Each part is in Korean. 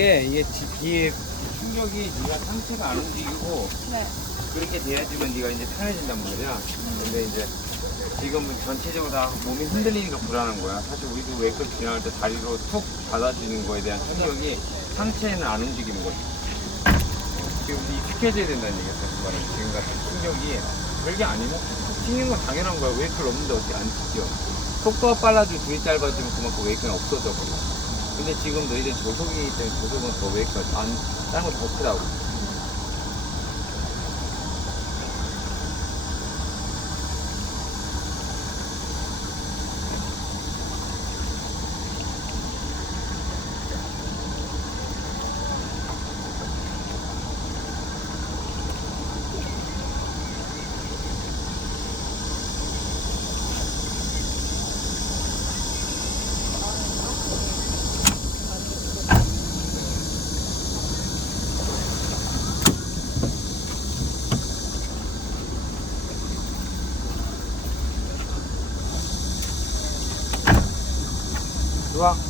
게 이게 지- 뒤에 충격이 네가 상체가 안 움직이고 네. 그렇게 돼야지만 네가 이제 편해진단 말이야. 근데 이제 지금은 전체적으로 다 몸이 흔들리니까 불안한 거야. 사실 우리도 웨이크업 지나갈 때 다리로 툭 받아주는 거에 대한 충격이 상체는 안 움직이는 거지. 지금 익숙해져야 된다는 얘기야. 그 말은 지금 같은 충격이 별게 아니고 툭 튀는 건 당연한 거야. 웨이크를 없는데 어떻게 안 튀겨. 속도가 빨라지고 둘이 짧아지면 그만큼 웨이크는 없어져 버려. 근데 지금 너희들 저속이기 때문에 저속은 더 웨이크가 안, 다른 크다고. revoir.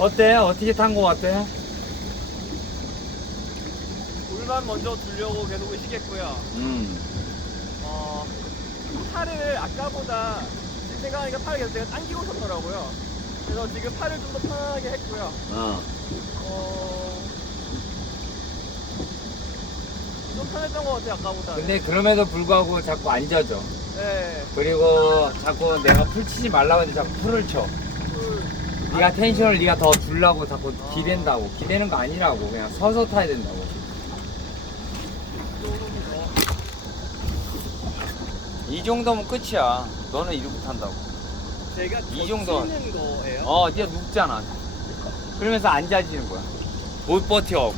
어때? 어떻게 탄 거 같아? 물만 먼저 두려고 계속 의식했고요. 음. 어, 팔을 아까보다 지금 생각하니까 팔을 계속 제가 당기고 섰더라고요. 그래서 지금 팔을 좀 더 편하게 했고요. 어. 어, 좀 편했던 것 같아요, 아까보다. 근데 그럼에도 불구하고 자꾸 안 젖어. 네. 그리고 자꾸 내가 풀 치지 말라고 했는데 자꾸 풀을 쳐. 풀, 네가 텐션을 네가 더 주려고 자꾸 기댄다고. 기대는 거 아니라고. 그냥 서서 타야 된다고. 이 정도면 끝이야. 너는 이렇게 탄다고. 제가 이 정도. 치는 거예요? 어, 네가 눕잖아. 그러면서 앉아지는 거야. 못 버텨.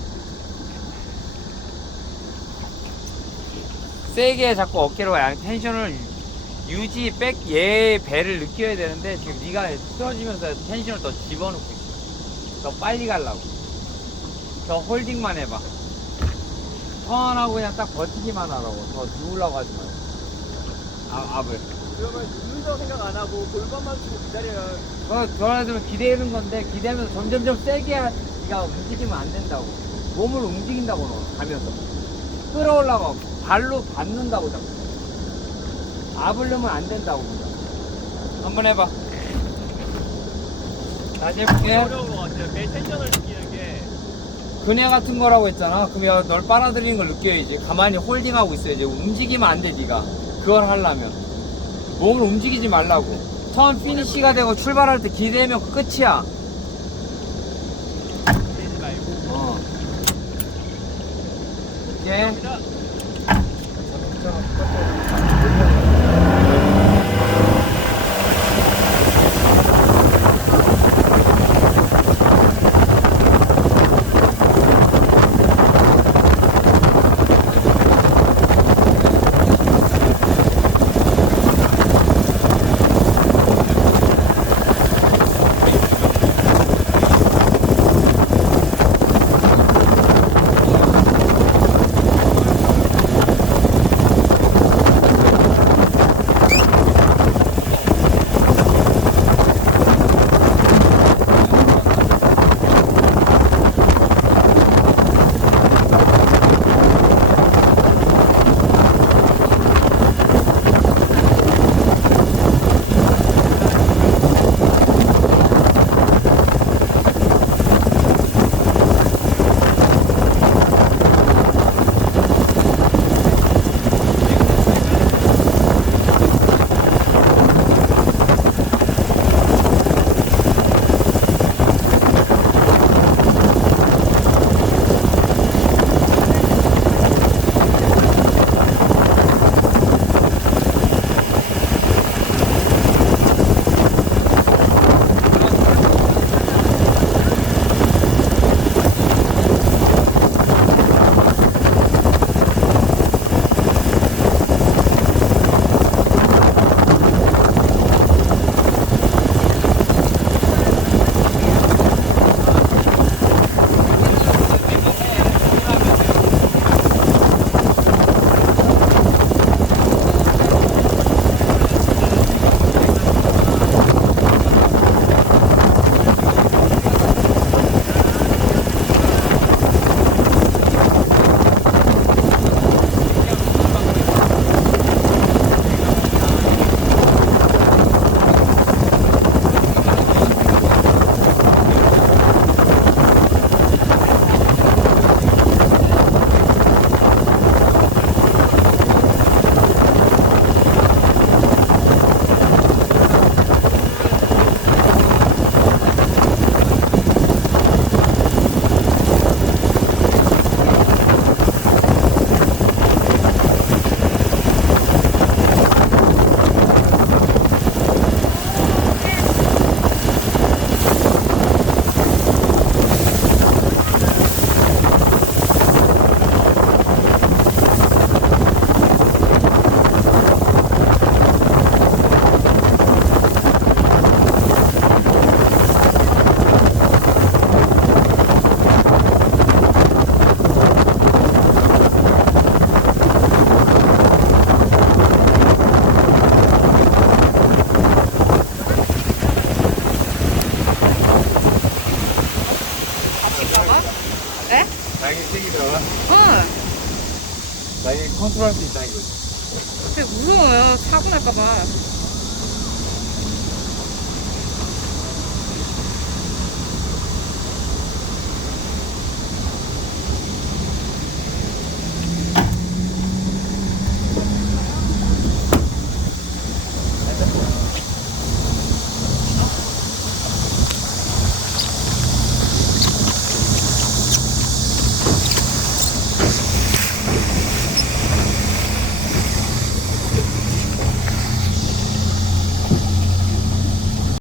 세게 자꾸 어깨로 양 텐션을 유지 백얘 배를 느껴야 되는데 지금 네가 쓰러지면서 텐션을 더 집어넣고 있어. 더 빨리 가려고. 더 홀딩만 해봐. 턴하고 그냥 딱 버티기만 하라고. 더 누우려고 하지 말고. 아, 앞을. 그러면 눈도 생각 안 하고 골반만 주고 기다려요. 어, 돌아서면 기대는 건데 기대하면서 점점점 세게 하- 네가 움직이면 안 된다고. 몸을 움직인다고 너 가면서 끌어올라가 발로 밟는다고 자꾸. 아블려면 안 된다고 그냥. 한번 해봐. 다시 해볼게. 어려운 것 같아요. 배 텐션을 느끼는 게. 그네 같은 거라고 했잖아. 그러면 널 빨아들이는 걸 느껴야지. 가만히 홀딩하고 있어야지. 움직이면 안 돼, 네가. 그걸 하려면. 몸을 움직이지 말라고. 턴 피니시가 되고 출발할 때 기대면 끝이야. 기대지 말고. 어. 이제 갑니다. 에? 나에게 세게 들어가? 응. 나에게 컨트롤 할 수 있다, 이거지. 근데 무서워요. 사고 날까봐.